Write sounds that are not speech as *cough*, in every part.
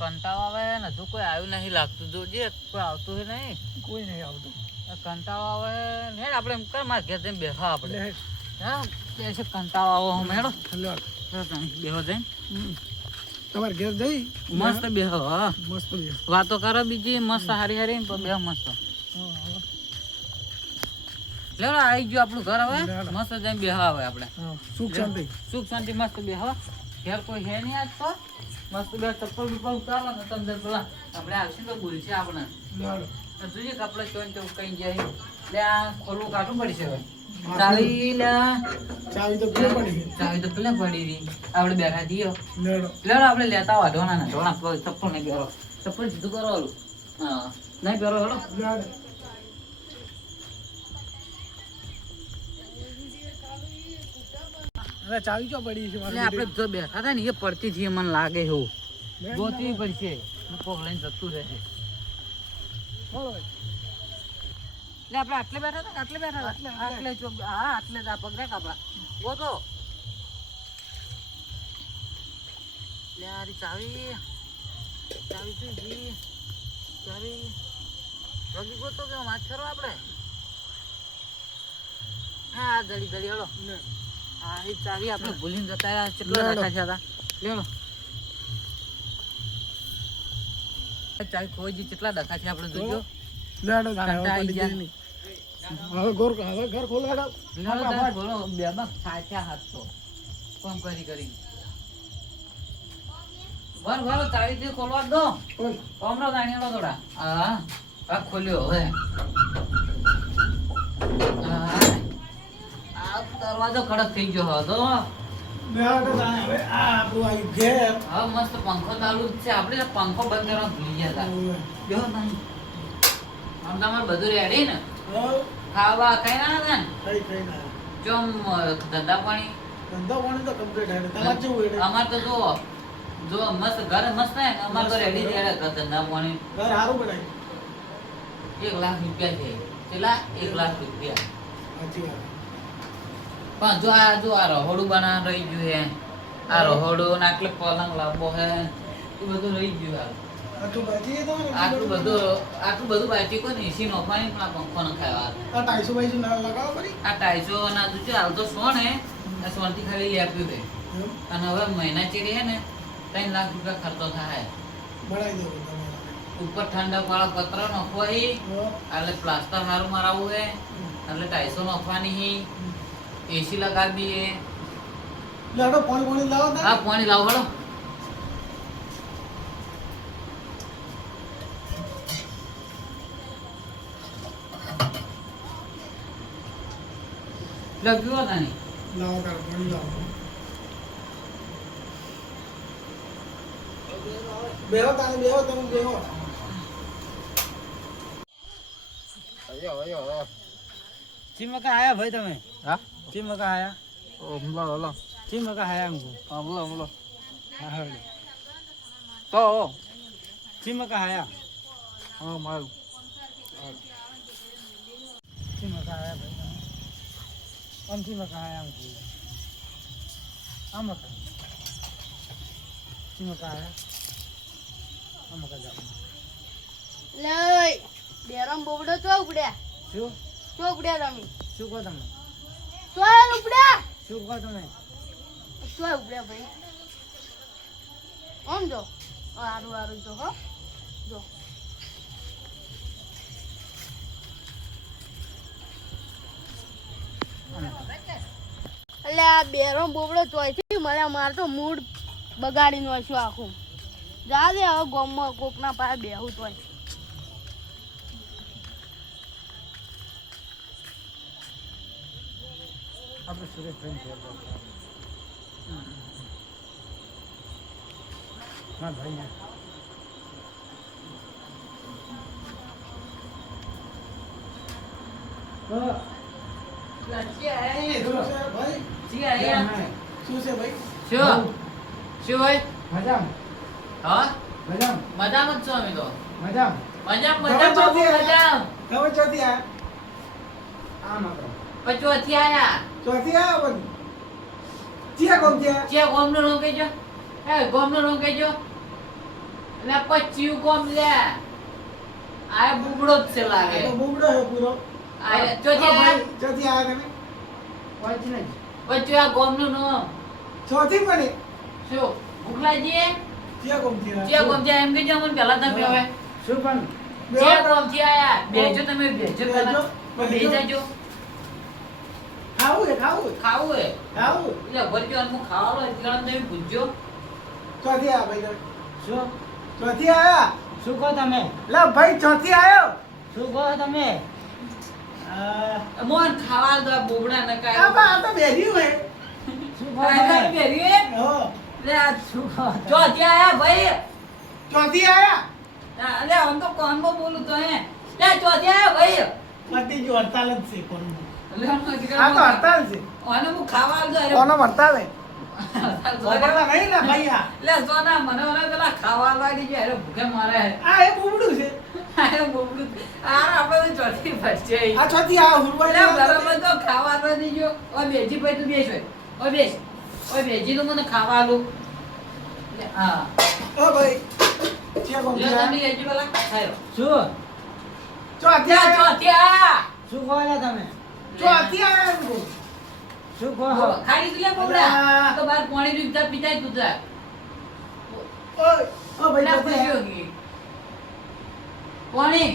કંટાળો આવે ને હજુ કોઈ આવ્યું નહીં લાગતું. જોજે કોઈ આવતું છે નહીં. કોઈ નહીં આવતું. કંટાળો આવે ને આપણે એમ કર માર ઘેર જઈને બેઠા આપણે. હા બેસે કંટાળો આવો હમ હેડો બેહો જઈને. તમારે ઘેર જઈ? મસ્ત બેહો હા. મસ્ત બેહો. વાતો કરો બીજી મસ્ત હારી હારી બેહો મસ્ત. લેવડો આવી ગયું આપણું ઘર હવે. મસ્ત જઈને બેહવા આવે આપણે. સુખ શાંતિ. સુખ શાંતિ મસ્ત બેહવા ઘેર કોઈ હે નહીં આજ તો? મસ્ત બે ચપ્પલ બપ્પલ ઉતારવા ને તમને પેલા આપણે આવશે તો બોલશે આપણે. જોઈએ કપડા ચોઈન તો કઈ જાય. લે આ ખોલવું કાઢવું પડશે હવે. ચાવી લે. ચાવી તો પીવી પડી ચાવી તો પેલા પડી રહી આપણે બેઠા દીયો લેવાડો. આપણે લેતા વાઢવાના ને ધોણા. પગ ચપ્પલ નહીં પહેરો. ચપ્પલ સીધું કરો હા. નહીં પહેરો હેડો. અરે ચાવી ચો પડી છે એટલે આપણે જો બેઠા હતા ને એ પડતી થી મને લાગે એવું. ગોતવી પડશે. કોક લઈને જતું રહેશે એટલે આપણે આટલે બેઠા હતા આટલે બેઠા હતા? આટલે જો હા આટલે જ આ પગ રાખ ગોતો લે ચાવી. ચાવી શું જી. ચાવી. વગી ગોતો કે વાત કરો આપણે. હા જડી જડી હળો. લે. ચાવી આપણે ભૂલીને જતા રહ્યા કેટલા લેવડો. છે હતા લેવડો ચાવી ખોઈ કેટલા ડખા છે આપણે જોજો. લેવાડો તારે, હવે કંટાળી પડી ગયા. હવે ઘર હવે ઘર ખોલો હેડો. બોલો બે બા સાચા હાથ તો. કોમ કરી કરી. ભર ભરો ચાવી થી ખોલવા દો. કોમનો થોડા હા આ ખોલ્યો હવે. હા. દરવાજો કડક થઈ ગયો હતો. હવે આ આપણું આવ્યું ઘેર. હવે મસ્ત પંખો ચાલુ જ છે. આપણે પંખો બંધ કરવા ભૂલી ગયા હતા. જો આમ તમારે બધું રેડી ને. ખાવા ખાઈ ના હતા ને? કઈ કઈ ના. ચોમ ધંધા પાણી. ધંધો પાણી તો હેડે. તમારે અમાર તો જો જો મસ્ત ઘર મસ્ત અમારે ને અમાર તો રેડી ધંધા પાણી. ઘર સારું બનાવ્યું. એક લાખ રૂપિયા છે. કેટલા? એક લાખ રૂપિયા. સાચી વાત. પણ જો આ જો આ રહોડું બનાવવાનું રહી ગયું હે. આ રહોડું ને આટલે પલંગ લાંબો હે. એ બધું રહી ગયું આ. આટલું તો બધું આટલું બધું બાકી કોઈ એસી નોખવાની પણ પંખો નખાયા આ ટાઈસો બાઈસો ના લગાવો પડી આ ટાઈસો ના તું છે હાલ તો સોન હે. આ સોનથી ખાલી લઈ આપ્યું છે. અને હવે મહિના ચીડી હે ને ત્રણ લાખ રૂપિયા ખર્ચો થાય. બનાવી દો ઉપર ઠંડક વાળા પત્ર હો. એટલે પ્લાસ્ટર સારું મારાવું હે. એટલે ટાઈસો નખવાની હી. એસી લગાવી દઈએ લાડો પાણી પાણી લાવો. હા પાણી લાવો હળો લગ્યો તાની લાવો તારે પાણી લાવો. બેહો તાને બેહો તમે બેહો. ચીમકા આયા ભાઈ તમે? હા? ચીમકા આયા ઓ હમલો હલો ચીમકા આયા એમ હમલો હમલો હા હા તો ચીમકા આયા હા મારું ચીમકા આયા ભાઈ આમ ચીમકા આયા એમ આમ ચીમકા આયા આમ જાઓ લે બેરમ બોબડો ચો ઉપડ્યા શું ચો ઉપડ્યા તમે શું કહો તમે ચો ઉપડ્યા. શું કહો તમે? ચો ઉપડ્યા ભાઈ. આમ જો. હારું હારું જો હો. જો. એટલે આ બેરમ બોબડો ચોયથી મને માર તો મૂડ બગાડી નાખ્યું આખું. જા દે હવે ગોમમાં કોકના પાસે બેહું તોય આપણે સુરેશભાઈ છે હા ભાઈ ને શું છે ભાઈ શું છે ભાઈ શું શું હોય મજામ હા મજામ મજામાં જ છો અમે તો મજામ મજામ તમે મજામ બાપુ ચોથી મજામ તમે ચોથી આ આમ આપણે પછી ચોથી આયા ચોથી આ પણ ચિયા કોમ છે? જે ગોમનો નો કહેજો. હે ગોમનો નો કહેજો. એટલે પચ્યું ગોમ લે. આ બુબડો જ છે લાગે. તો બુબડો હે પૂરો. આ હા, ભાઈ, ચોથી આયા તમે? પચ્યું આ ગોમનું નામ ચોથી મને શું? ભૂખલાજી ક્યાં ગમતી આ? જે ગોમ છે એમ કે મને પહેલા તમે હવે. શું પણ? બે જે ગોમથી આયા. બેજો તમે બેજો બેજો, પહેલા. બેજો. ખાવું ખાવું ખાવું હે ખાવું. એટલે ભરજો હું ખાવાનો એટલે તમે પૂછજો ચોથી આયા ભાઈ તમે. શું? ચોથી આયા? શું કહો તમે? લા ભાઈ ચોથી આયો? શું કહો તમે? મોન ખાવા દો બોબડા ન આ કાય બા- તો બેરી હે. શું કહો તમે? બેરી હો. લે આ શું કહો ચોથી આયા ભાઈ? ચોથી આયા? અરે આમ તો કોનમાં બોલું તો હે. લે ચોથી આયા ભાઈ. પતી ગયું હડતાલ જ છે કોનું. આ તો હડતાલ છે. આને હું ખાવા હડતાલ હે. બેજી ભાઈ બેસ ઓ બેસ. ઓ બેજી તું મને ખાવા લો હા. ઓ ભાઈ શું ચોથી ત્યાં આયા ચોથ્યા શું કહો તમે? ચોથી આવ્યા શું કહો ખાઈ તું લે તો બાર પાણી પીતા પીતા તું જા ઓય, ઓ ચોથી પછી પાણી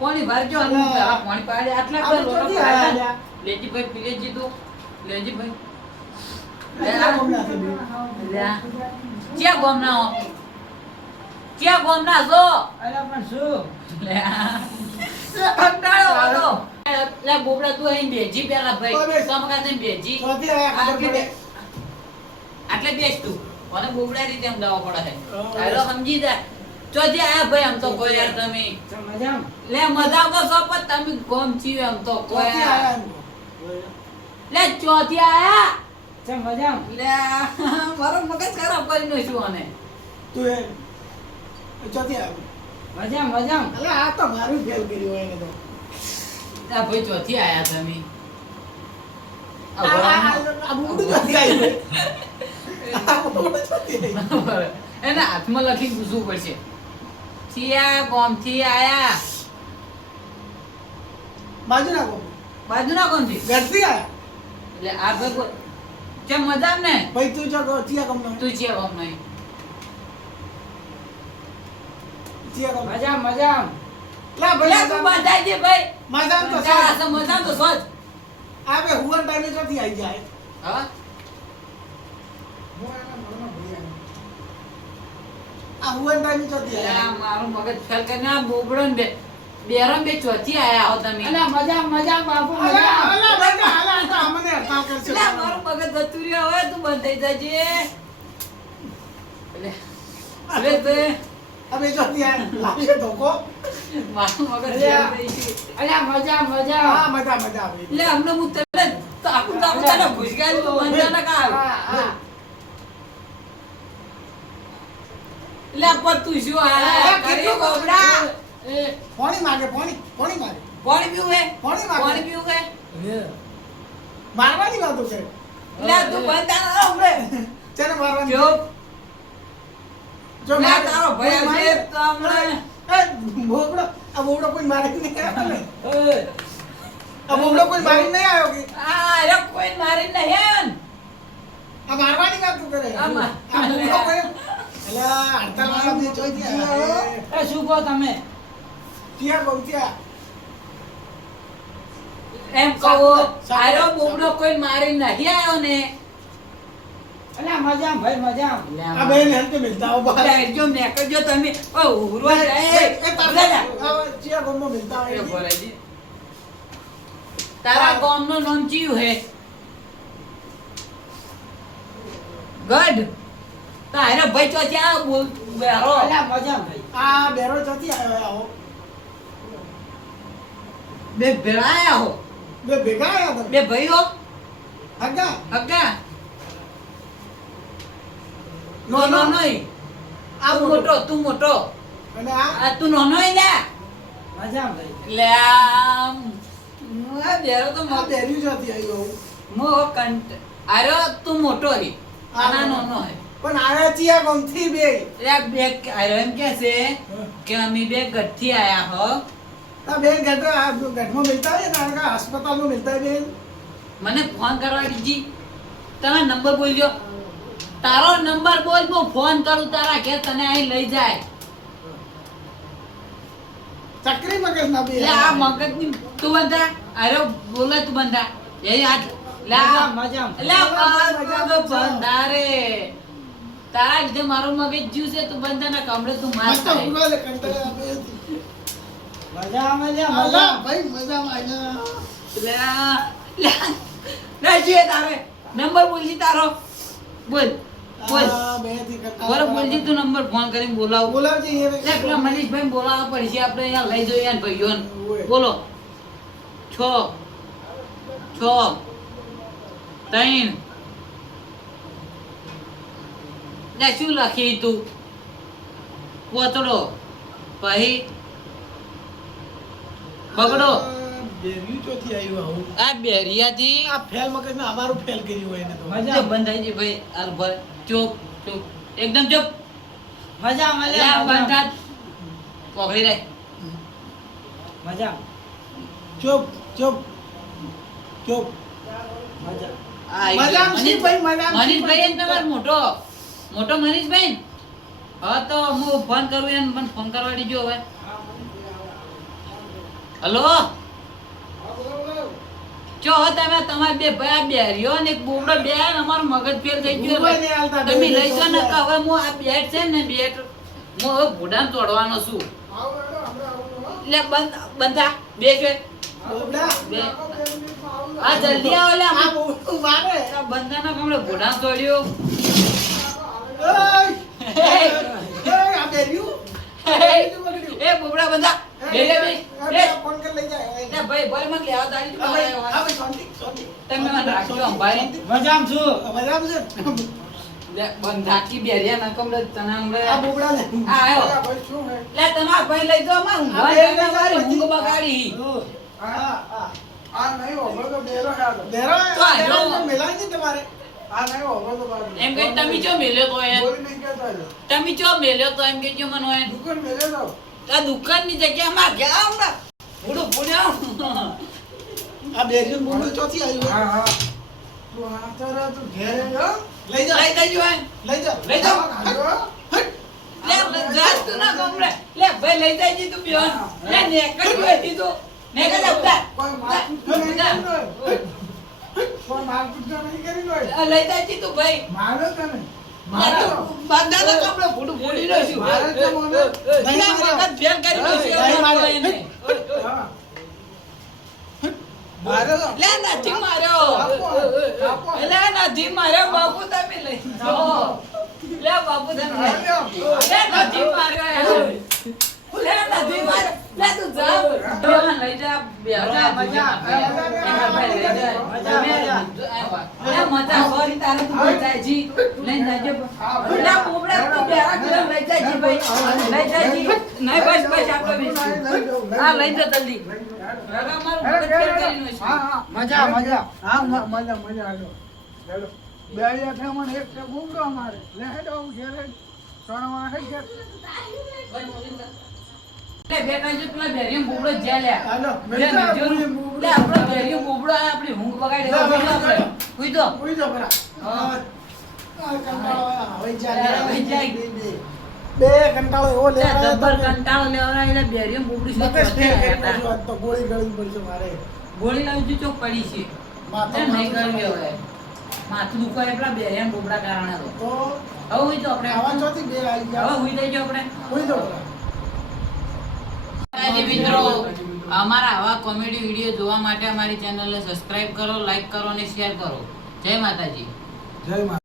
પાણી ભરજો આ પાણી પાડે આટલા ખાય. લ્યા. લેજી ભાઈ પી લેજી તું. લેજી ભાઈ. આટલા ગમના છે બે. ક્યાં ગોમના ના ક્યાં છો? અલા પણ શું? લે. કંટાળો હતો. લે બોબડા તું અહીં બેજી પેલા ભાઈ. તમ કાતે બેજી આટલે બેસ તું મને બોબડા રીતે સમજાવવા પડે છે હાલો સમજી જા ચોથી આયા ભાઈ આમ તો કોઈ યાર તમે છો મજામાં? લે મજા તો સપત તમે ગોમ છીએ આમ તો કોઈ. લે ચોથી આયા છો મજામાં? લે મારો મગજ ખરાબ કરી નાખ્યું અને તું એ ચોથી આયા. મજામાં, મજામાં. અલા, આ તો મારું ફેલ કર્યું એને તો. આ ભાઈ ચોથી આયા તમે. *laughs* *laughs* એને હાથમાં લખી પૂછવું પડશે થિયા કોમથી આયા બાજુ. બાજુના કોમથી આયા. એટલે આ ભાઈ મજા ને ભાઈ તું જો ગમનો તું છે કોમ નહીં ગમનો. મજા મજામાં. લા ભલે તું બાંધાઈ દે ભાઈ મજામાં તો જા, આ મજા તો સોચ આ બે હુવર ટાઈમે ચોથી આવી જાય હા. આ હુવર ટાઈમે. મારું મગજ ફેલ કરીને આ બોબડો ને બે બેરમ બે ચોથી આયા હો તમે અલા, મજામાં, મજામાં, બાપુ, અલા, અલા, બેટા, અલા, તો અમને હડતાલ કરશે. લે મારું મગજ જતું રહ્યો હવે તું બંધ થઈ જજે લે હવે તે આ બે ચોથી આવ્યા. લાગશે ધોકો. મારું મગજ અલ્યા. ફેલ થઈ ગયું. અલા, મજામાં, હા, મજા મજા. આવી. અમને હું તને તાકુ તાકુ તને ભૂસગાડી તું ના કાલ હા, હા. પણ તું શું આ કરી ગોબડા એ, પોણી માગે પોણી પોણી માગે. પાણી પીવું હે? પાણી પાણી પીવું હે? મારવાની વાતો છે. લે તું બંધ ના ઉભરે. ચેને મારવાની? ચૂપ જો મેં તારો ભાઈ તો હમણાં શું કહો તમે ક્યાં કહું ત્યાં એમ કહો સારો બોબડો કોઈ મારી નહીં આવ્યો ને. અલા, મજામાં, ભાઈ, મજામાં. આ બેન હેલ્પ મિલતા હો લે, જો મેકજો તમે ઓ ઉરવા એ એ આ ચિયા ગમમાં મિલતા એ ભોલાજી. તારા ગામનું નામ ચિયું હે? ગઢ. તારે ભાઈ તો ત્યાં બોલ બેરો અલા, મજામાં, ભાઈ. આ બેરો ચોથી આવ્યો આવો? બે ભેળાયા હો. બે ભેગા આવ્યા બે ભાઈઓ? હગા? હગા? નો નાનો નહીં. આ મોટો તું મોટો. અને આ? તું નાનો લે મજા ભાઈ લે આમ આ બેરો તો મત એરી જતી આયો મો કંટ અરે તું મોટો રી આના નાનો હે. પણ આ ગમથી બે. એ બે આયરન કે છે કે અમે બે ગઠથી આયા હો. તા બે ગઢ ગઢમાં મિલતા હે ના કા હસ્પતાલમાં મિલતા હે બેન. મને ફોન કરવા દીજી તમે નંબર બોલ્યો. તારો નંબર બોલ હું ફોન કરું તારા ઘેર તને અહીં લઈ જાય. ચક્રી મગજ ના બે આ મગજની તું બંધા? અરે બોલે તું બંધા. એ આજ લે બાર તો બંધા રે તારા લીધે મારું મગજ જ્યું છે તું બંધા ના કમળે તું માર મસ્ત ખાય. ઉગવા લે કંટાળા બે મજામાં લે, અલા મજામાં. ભાઈ મજા મજા લે લે તારે. નંબર બોલજી તારો. બોલ. બોલ. આ બેથી કંટાળા બરોબર બોલજી તું નંબર ફોન કરીને બોલાવ. બોલાવજે એ પેલા મનીષભાઈ બોલાવવા પડશે આપણે અહીંયા લઈ જઈએ ને ભાઈઓને. બોલો. છ છ ત્રણ. લે શું લખી તું? કોતડો પછી બગડો. આ ચોથી આવ્યું આવું આ બેરિયાથી આ ફેલ મગજ ને અમારું ફેલ કર્યું હોય એને તો. મજા. બંધ થઈ જાય ભાઈ હાલ ભર ચૂપ ચૂપ એકદમ ચૂપ મજામાં લે, લે આ મજામાં. પકડી રાખ. મજામાં, ચૂપ ચૂપ ચૂપ મજામાં. આ આવી ગયો. મજામાં છી ભાઈ, મજામાં છી મનીષભાઈ તમારો મોટો મોટો મનીષભાઈ? હા તો હું ફોન કરું એને મને ફોન કરવા દીજો હવે. હલો હો તમે તમારે બે ભાઈ બે રહ્યો ને એક બોબડો બે ને અમારું મગજ ફેર થઈ ગયું તમે લઈશો લઈ જાઓ ને કે હવે હું આ બેટ છે ને બેટ હું હવે ભૂડાને તોડવાનો છું. એટલે બંધ બંધા બે છે. આ જલ્દી આવો લે બંધાના કમળે ભૂડા તોડ્યો? એ બોબડા બંધા. બે લે બે આ લે ફોન કરી લઈ જાય લે ભાઈ ભાઈ મને લેવા દાડી તું ભાઈ, આ ભાઈ, શાંતિ, શાંતિ. તમે મને રાખજો અંભાઈ. મજામાં છું. બરાબર છે? બંધાકી બેરિયા ના કમળે તને હમણાં- આ બોબડા ને આ આવ્યો. ભાઈ શું હે? લે ભાઈ લઈ ઊંઘ બગાડી. આ નહીં બેરો બેરો તો આ તમારે. આ નહીં હોભળ તો બાજુ. એમ કે તમે ચો મેલ્યો તો એમ બોલી નહીં કહેતા એટલે. તમે ચો મેલ્યો તો એમ કેજો મને એમ દુકાન મેલે તો. આ દુકાનની જગ્યામાં ગયા હમણાં ભૂડું ભૂડ્યો આ બેરિયું બોબડું ચોથી આવ્યું હા, હા. તું આ તારે તું ઘેરે જા. લઈ જા. લઈ જજો એમ. લઈ જા. લઈ. લે લે, ના કમળે લે ભાઈ લઈ જાય તું બેન લે ને કઈ બેઠી તું. ને કઈ ઉતાર. કોઈ મારપીટ કોઈ મારપીટ તો નહીં કરી હોય. લઈ જાય તું ભાઈ. મારો તને. મારો મારે મારે. મારે બાપુ તમે નથી માર્યો. લે તું જા બેવાન લઈ જા બેવાન મજા, એના ભાઈ લઈ જા મજા, મજા. લે મજા સોરી તારે તું લઈ લઈ જાજે લે પોપડા તું બેરા કિલો લઈ જાય ભાઈ લઈ જાય નહીં બસ બસ આપણે હા લઈ જા જલ્દી હવે અમારું મગજ ફેર કરીને છે. હા, હા. મજા, મજા. હા, મજા, મજા, હાલો. હાલો. બે આયા મને એક ગુંગો અમારે. લે હેડો, ઘેરે. ત્રણ વાગે બે કંટાળો આવે, લે, કંટાળો એવો લેવા જબ્બર આવ્યો કંટાળો લેવડાવી લે બેરિયમ બોબડી તો ગોળી ગળવી પડશે મારે. ગોળી લાવજો ચોક પડી છે. માથે નહીં કરવી હવે. માથું દુખો એટલા બેરિયમ બોબડા કારણે તો. તો હવે જો આપણે. આવા ચોથી બે આવી હવે હુઈ હુઈ જઈજો આપણે. હુઈ જાઓ. અમારા આવા કોમેડી વીડિયો જોવા માટે અમારી ચેનલને સબસ્ક્રાઇબ કરો લાઈક કરો અને શેર કરો. જય માતાજી. જય